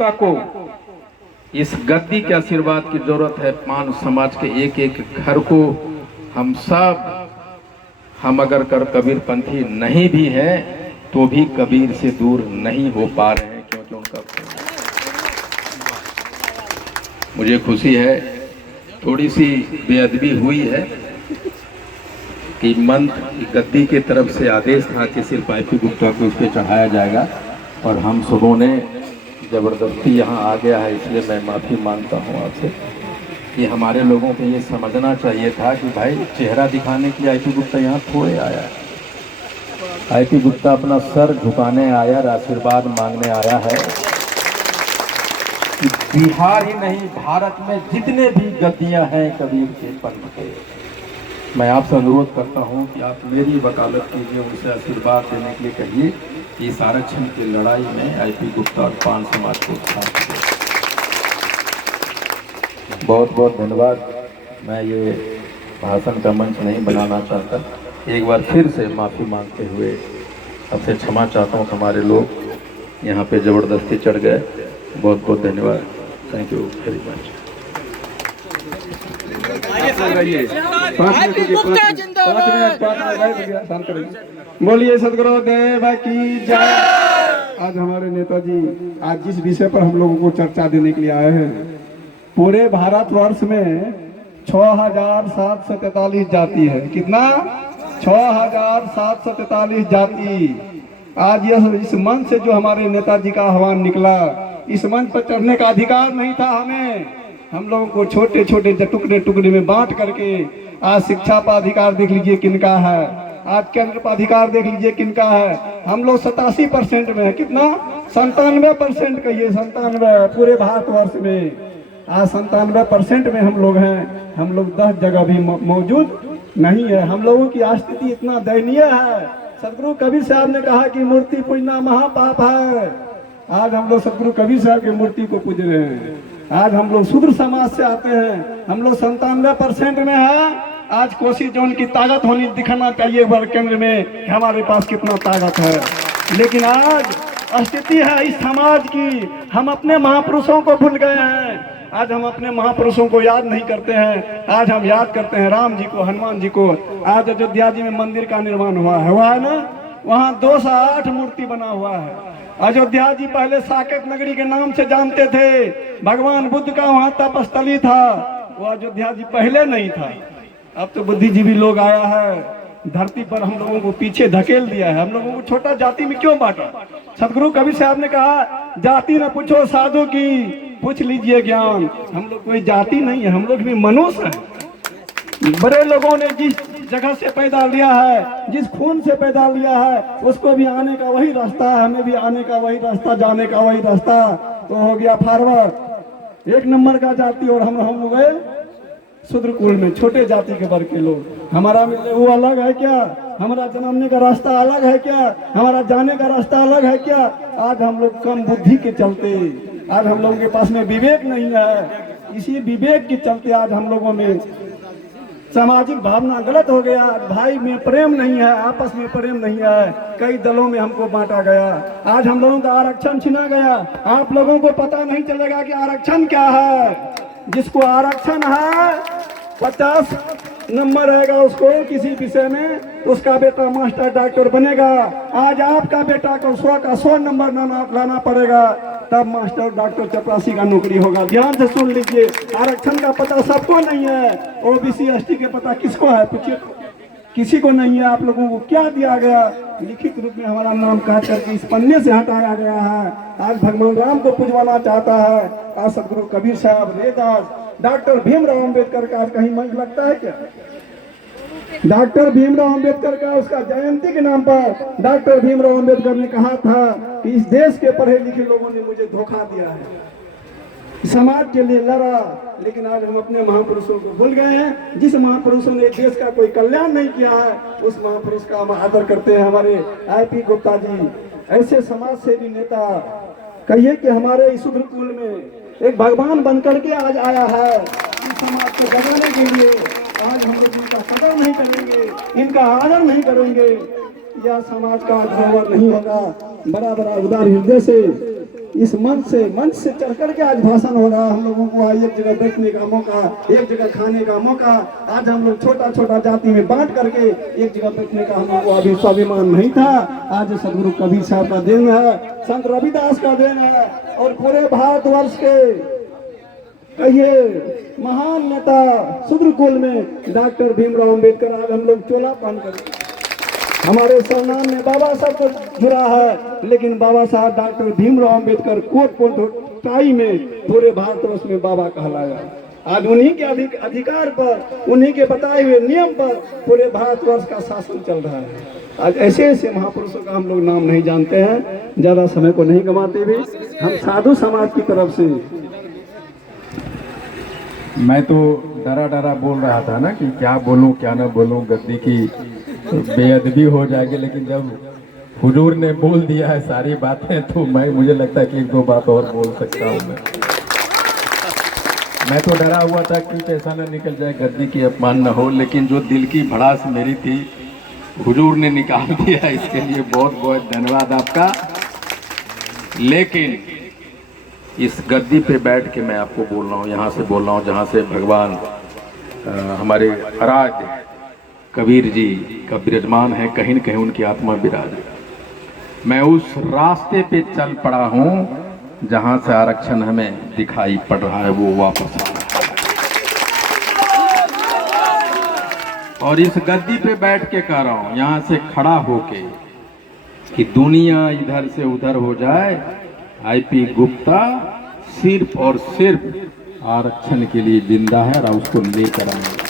को इस गद्दी के आशीर्वाद की जरूरत है। मान समाज के एक एक घर को हम अगर कबीर पंथी नहीं भी हैं तो भी कबीर से दूर नहीं हो पा रहे हैं, क्योंकि उनका मुझे खुशी है, थोड़ी सी बेअदबी हुई है कि मंत्र गद्दी की तरफ से आदेश था कि सिर्फ IP गुप्ता को इस पे चढ़ाया जाएगा और हम सबों ने ज़बरदस्ती यहाँ आ गया है, इसलिए मैं माफ़ी मांगता हूँ आपसे। कि हमारे लोगों को ये समझना चाहिए था कि भाई चेहरा दिखाने के लिए IP गुप्ता यहाँ थोड़े आया है। IP गुप्ता अपना सर झुकाने आया, आशीर्वाद मांगने आया है कि बिहार ही नहीं भारत में जितने भी गद्दियाँ हैं कबीर के पंथ के, मैं आपसे अनुरोध करता हूँ कि आप मेरी वकालत कीजिए, उनसे आशीर्वाद देने के लिए कहिए कि इस आरक्षण की लड़ाई में IP गुप्ता और पान समाज को साथ दें। बहुत बहुत धन्यवाद। मैं ये भाषण का मंच नहीं बनाना चाहता, एक बार फिर से माफ़ी मांगते हुए आपसे क्षमा चाहता हूँ। हमारे लोग यहाँ पे ज़बरदस्ती चढ़ गए। बहुत बहुत धन्यवाद। Thank you very much. बोलिए सदगुरुदेव की जय। आज हमारे नेताजी आज जिस विषय पर हम लोगों को चर्चा देने के लिए आए हैं, पूरे भारतवर्ष में 6743 जाति है। कितना? 6743 जाति। आज यह इस मंच से जो हमारे नेताजी का आह्वान निकला, इस मंच पर चढ़ने का अधिकार नहीं था हमें। हम लोगों को छोटे छोटे टुकड़े टुकड़े में बांट करके आज शिक्षा पर अधिकार देख लीजिए किनका है, आज केंद्र पर अधिकार देख लीजिए किनका है। हम लोग 87% में है। कितना? 97% कहिए, 97 पूरे भारतवर्ष में। आज 97% में हम लोग हैं। हम लोग 10 जगह भी मौजूद नहीं है। हम लोगों की स्थिति इतना दयनीय है। सदगुरु कबीर साहब ने कहा कि मूर्ति पूजना महापाप है। आज हम लोग सदगुरु कबीर साहब की मूर्ति को पूज रहे हैं। आज हम लोग शूद्र समाज से आते हैं, हम लोग 97% में है। आज कोसी जोन की ताकत होनी दिखाना चाहिए वर्ग केंद्र में कि हमारे पास कितना ताकत है। लेकिन आज स्थिति है इस समाज की, हम अपने महापुरुषों को भूल गए हैं। आज हम अपने महापुरुषों को याद नहीं करते हैं। आज हम याद करते हैं राम जी को, हनुमान जी को। आज अयोध्या जी में मंदिर का निर्माण हुआ है ना, वहाँ 208 मूर्ति बना हुआ है। अयोध्या जी पहले साकेत नगरी के नाम से जानते थे। भगवान बुद्ध का वहाँ तपस्थली था, वो अयोध्या जी पहले नहीं था। अब तो बुद्धिजीवी लोग आया है, धरती पर हम लोगों को पीछे धकेल दिया है। हम लोगों को छोटा जाति में क्यों बांटा? सदगुरु कबीर साहब ने कहा जाति न पूछो साधु की, पूछ लीजिए ज्ञान। हम लोग कोई जाति नहीं है, हम लोग भी मनुष्य हैं। बड़े लोगों ने जिस जगह से पैदा लिया है, जिस खून से पैदा लिया है, उसको भी आने का वही रास्ता है, हमें भी आने का वही रास्ता, जाने का वही रास्ता। तो हो गया फॉरवर्ड, 1 नंबर का जाति। और हम हो गए शूद्र कुल में, छोटे जाति के वर्ग के लोग। हमारा वो अलग है क्या? हमारा जन्मने का रास्ता अलग है क्या? हमारा जाने का रास्ता अलग है क्या? आज हम लोग कम बुद्धि के चलते, आज हम लोगों के पास में विवेक नहीं है। इसी विवेक के चलते आज हम लोगों में सामाजिक भावना गलत हो गया। भाई में प्रेम नहीं है, आपस में प्रेम नहीं है। कई दलों में हमको बांटा गया। आज हम लोगों का आरक्षण छीना गया। आप लोगों को पता नहीं चलेगा कि आरक्षण क्या है। जिसको आरक्षण है 50 नंबर रहेगा, उसको किसी विषय में उसका बेटा मास्टर डॉक्टर बनेगा। आज आपका बेटा को 100 का 100 नंबर लाना पड़ेगा, तब मास्टर डॉक्टर चपरासी का नौकरी होगा। ध्यान से सुन लीजिए, आरक्षण का पता सबको नहीं है। OBC ST के पता किसको है? पूछिए, किसी को नहीं है। आप लोगों को क्या दिया गया? लिखित रूप में हमारा नाम काट करके इस पन्ने से हटाया गया है। आज भगवान राम को पूजवाना चाहता है। आज सदगुरु कबीर साहब, रेदास, डॉक्टर भीमराव अंबेडकर का आज कहीं मंच लगता है क्या? डॉक्टर भीमराव अंबेडकर का, उसका जयंती के नाम पर डॉक्टर भीमराव अंबेडकर ने कहा था कि इस देश के पढ़े लिखे लोगों ने मुझे धोखा दिया है, समाज के लिए लड़ा। लेकिन आज हम अपने महापुरुषों को भूल गए हैं। जिस महापुरुषों ने देश का कोई कल्याण नहीं किया है, उस महापुरुष का हम आदर करते हैं। हमारे IP गुप्ता जी ऐसे समाज सेवी नेता, कहिए कि हमारे इस शूद्र कुल में एक भगवान बनकर के आज आया है इस समाज को जगाने के लिए। आज हम लोग इनका कदर नहीं करेंगे, इनका आदर नहीं करेंगे, यह समाज का धरोहर नहीं होगा। बड़ा बड़ा उदार हृदय से इस मंच से चढ़ करके आज भाषण हो रहा है। हम लोगों को एक जगह बैठने का मौका, एक जगह खाने का मौका, आज हम लोग छोटा छोटा जाति में बांट करके एक जगह बैठने का हम लोग को अभी स्वाभिमान नहीं था। आज सदगुरु कबीर साहब का देन है, संत रविदास का देन है, और पूरे भारतवर्ष के कहिए महान नेता शूद्रकुल में डॉक्टर भीमराव अंबेडकर आज हम लोग चोला पहन कर हमारे सरनाम में बाबा साहब को जुड़ा है, लेकिन Baba Saheb doctor Bhimrao Ambedkar coat tie में पूरे भारतवर्ष में बाबा कहलाया। आज उन्हीं के अधिकार पर, उन्हीं के बताए हुए नियम पर पूरे भारतवर्ष का शासन चल रहा है। आज ऐसे ऐसे महापुरुषों का हम लोग नाम नहीं जानते हैं, ज्यादा समय को नहीं गंवाते भी हम साधु समाज की तरफ से। मैं तो डरा डरा बोल रहा था ना कि क्या बोलूं क्या ना बोलूं, गद्दी की बेअदबी हो जाएगी, लेकिन जब हुजूर ने बोल दिया है सारी बातें तो मुझे लगता है कि एक दो बात और बोल सकता हूँ। मैं तो डरा हुआ था कि ऐसा ना निकल जाए गद्दी की अपमान न हो, लेकिन जो दिल की भड़ास मेरी थी हुजूर ने निकाल दिया, इसके लिए बहुत बहुत धन्यवाद आपका। लेकिन इस गद्दी पे बैठ के मैं आपको बोल रहा हूँ, यहाँ से बोल रहा हूँ जहाँ से भगवान हमारे आराध्य कबीर जी का विराजमान है, कहीं न कहीं उनकी आत्मा विराज है। मैं उस रास्ते पे चल पड़ा हूँ जहाँ से आरक्षण हमें दिखाई पड़ रहा है वो वापस आ रहा है। और इस गद्दी पे बैठ के कह रहा हूँ, यहाँ से खड़ा होके कि दुनिया इधर से उधर हो जाए, आईपी गुप्ता सिर्फ और सिर्फ आरक्षण के लिए जिंदा है और उसको लेकर आएंगे।